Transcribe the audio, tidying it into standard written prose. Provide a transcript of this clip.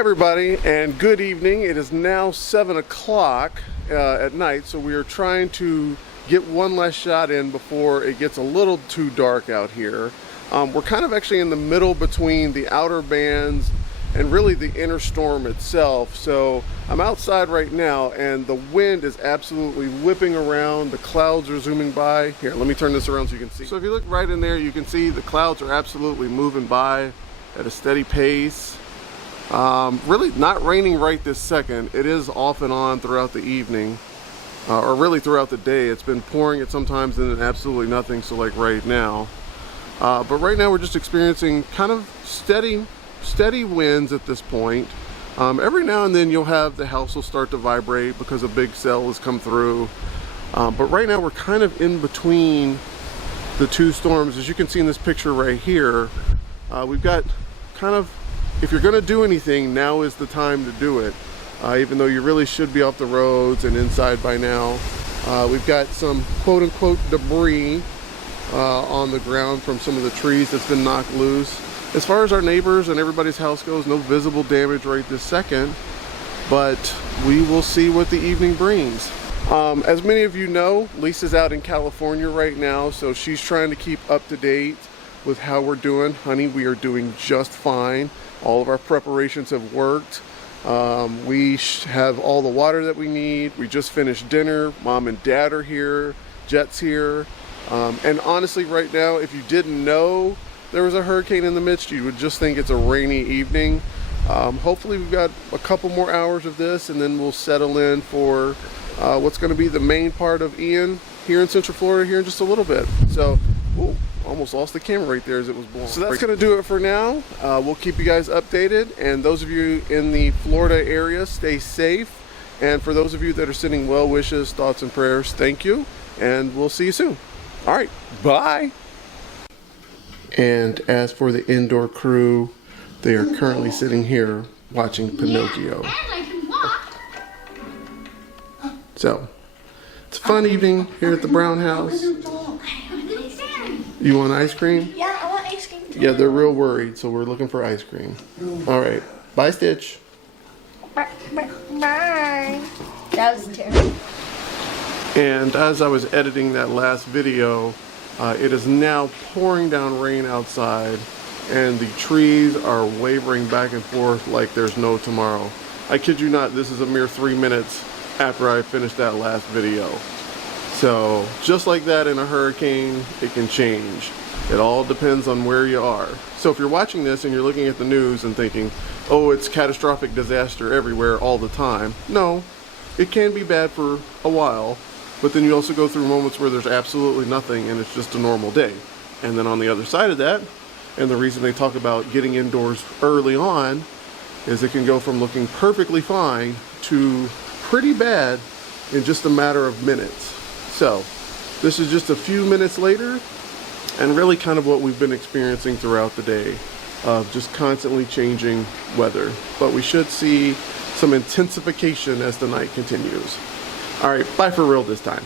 everybody, and good evening. It is now 7 o'clock at night, so we are trying to get one last shot in before it gets a little too dark out here. We're kind of actually in the middle between the outer bands and really the inner storm itself. So I'm outside right now and the wind is absolutely whipping around. The clouds are zooming by. Here, let me turn this around so you can see. So if you look right in there, you can see the clouds are absolutely moving by at a steady pace. Really not raining right this second. It is off and on throughout the evening, or really throughout the day. It's been pouring at sometimes and then absolutely nothing, so like right now. But right now we're just experiencing kind of steady winds at this point. Every now and then you'll have the house will start to vibrate because a big cell has come through. But right now we're kind of in between the two storms. As you can see in this picture right here, we've got kind of, if you're gonna do anything, now is the time to do it. Even though you really should be off the roads and inside by now. We've got some quote-unquote debris on the ground from some of the trees that's been knocked loose. As far as our neighbors and everybody's house goes, no visible damage right this second, but we will see what the evening brings. As many of you know, Lisa's out in California right now, so she's trying to keep up to date with how we're doing. Honey, we are doing just fine. All of our preparations have worked. We have all the water that we need. We just finished dinner. Mom and Dad are here. Jet's here. And honestly, right now, if you didn't know there was a hurricane in the midst, you would just think it's a rainy evening. Hopefully we've got a couple more hours of this and then we'll settle in for what's going to be the main part of Ian here in Central Florida here in just a little bit. So, ooh, almost lost the camera right there as it was blowing. So that's going to do it for now. We'll keep you guys updated, and those of you in the Florida area, stay safe. And for those of you that are sending well wishes, thoughts, and prayers, thank you, and we'll see you soon. All right, bye. And as for the indoor crew, they are currently sitting here watching Pinocchio. So, it's a fun evening here at the Brown house. You want ice cream? Yeah, I want ice cream too. Yeah, they're real worried, so we're looking for ice cream. All right, bye, Stitch. Bye. That was terrible. And as I was editing that last video, it is now pouring down rain outside, and the trees are wavering back and forth like there's no tomorrow. I kid you not, this is a mere 3 minutes after I finished that last video. So just like that in a hurricane, it can change. It all depends on where you are. So if you're watching this and you're looking at the news and thinking, oh, it's catastrophic disaster everywhere all the time. No, it can be bad for a while, but then you also go through moments where there's absolutely nothing and it's just a normal day. And then on the other side of that, and the reason they talk about getting indoors early on, is it can go from looking perfectly fine to pretty bad in just a matter of minutes. So this is just a few minutes later, and really kind of what we've been experiencing throughout the day of just constantly changing weather. But we should see some intensification as the night continues. All right, bye for real this time.